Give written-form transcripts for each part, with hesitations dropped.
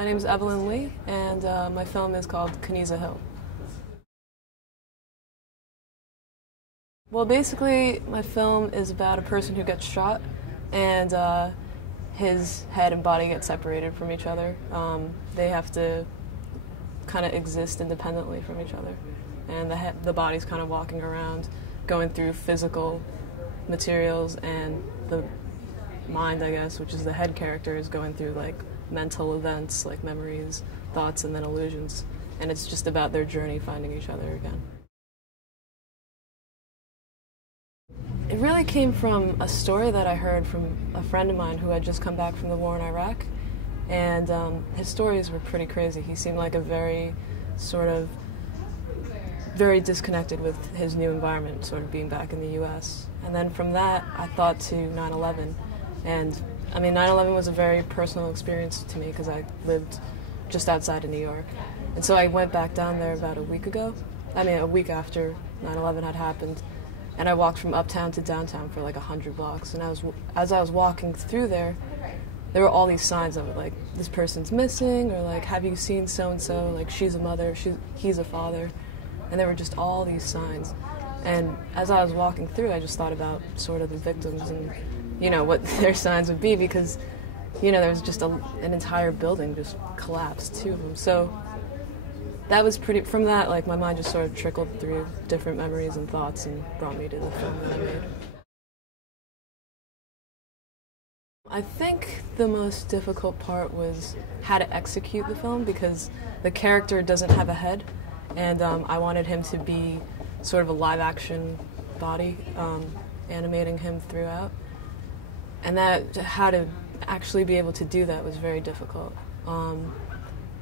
My name is Evelyn Lee, and my film is called Kanizsa Hill. Well, basically, my film is about a person who gets shot, and his head and body get separated from each other. They have to kind of exist independently from each other, and the body's kind of walking around, going through physical materials, and the mind, I guess, which is the head character, is going through like mental events, like memories, thoughts, and then illusions. And it's just about their journey finding each other again. It really came from a story that I heard from a friend of mine who had just come back from the war in Iraq. And his stories were pretty crazy. He seemed like a very disconnected with his new environment, sort of being back in the US. And then from that, I thought to 9/11. And I mean, 9/11 was a very personal experience to me because I lived just outside of New York. And so I went back down there about a week after 9/11 had happened. And I walked from uptown to downtown for like 100 blocks. And as I was walking through there were all these signs of like, this person's missing, or like, have you seen so-and-so, like she's a mother, he's a father. And there were just all these signs. And as I was walking through, I just thought about sort of the victims and, you know, what their signs would be, because, you know, there was just an entire building just collapsed, two of them. So that was from that, like, my mind just sort of trickled through different memories and thoughts and brought me to the film that I made. I think the most difficult part was how to execute the film, because the character doesn't have a head, and I wanted him to be sort of a live-action body, animating him throughout. And how to actually be able to do that was very difficult.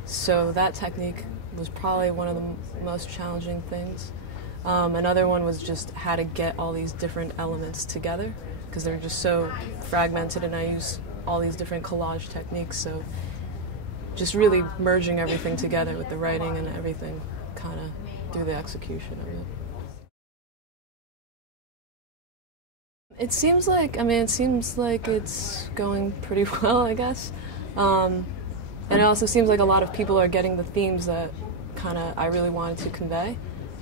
So that technique was probably one of the most challenging things. Another one was just how to get all these different elements together, because they're just so fragmented, and I use all these different collage techniques, so just really merging everything together with the writing and everything kind of through the execution of it. It seems like it's going pretty well, I guess. And it also seems like a lot of people are getting the themes that I really wanted to convey.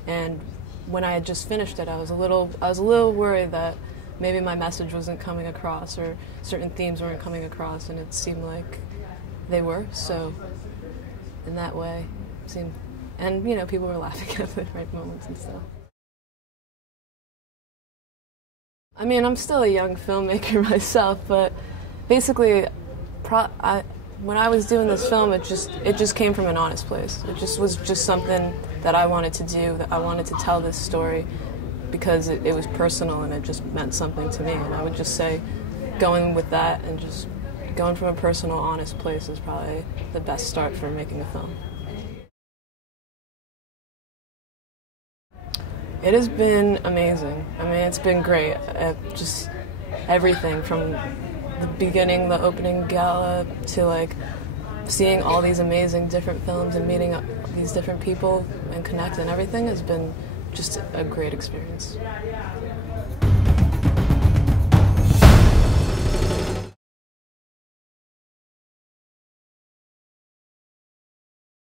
And when I had just finished it, I was a little worried that maybe my message wasn't coming across, or certain themes weren't coming across, and it seemed like they were. So in that way, and you know, people were laughing at the right moments and stuff. I mean, I'm still a young filmmaker myself, but basically, when I was doing this film, it just came from an honest place. It was just something that I wanted to do, that I wanted to tell this story, because it was personal and it just meant something to me. And I would just say, going with that and just going from a personal, honest place is probably the best start for making a film. It has been amazing. I mean, it's been great. Just everything from the beginning, the opening gala, to like seeing all these amazing different films and meeting up these different people and connecting. Everything has been just a great experience.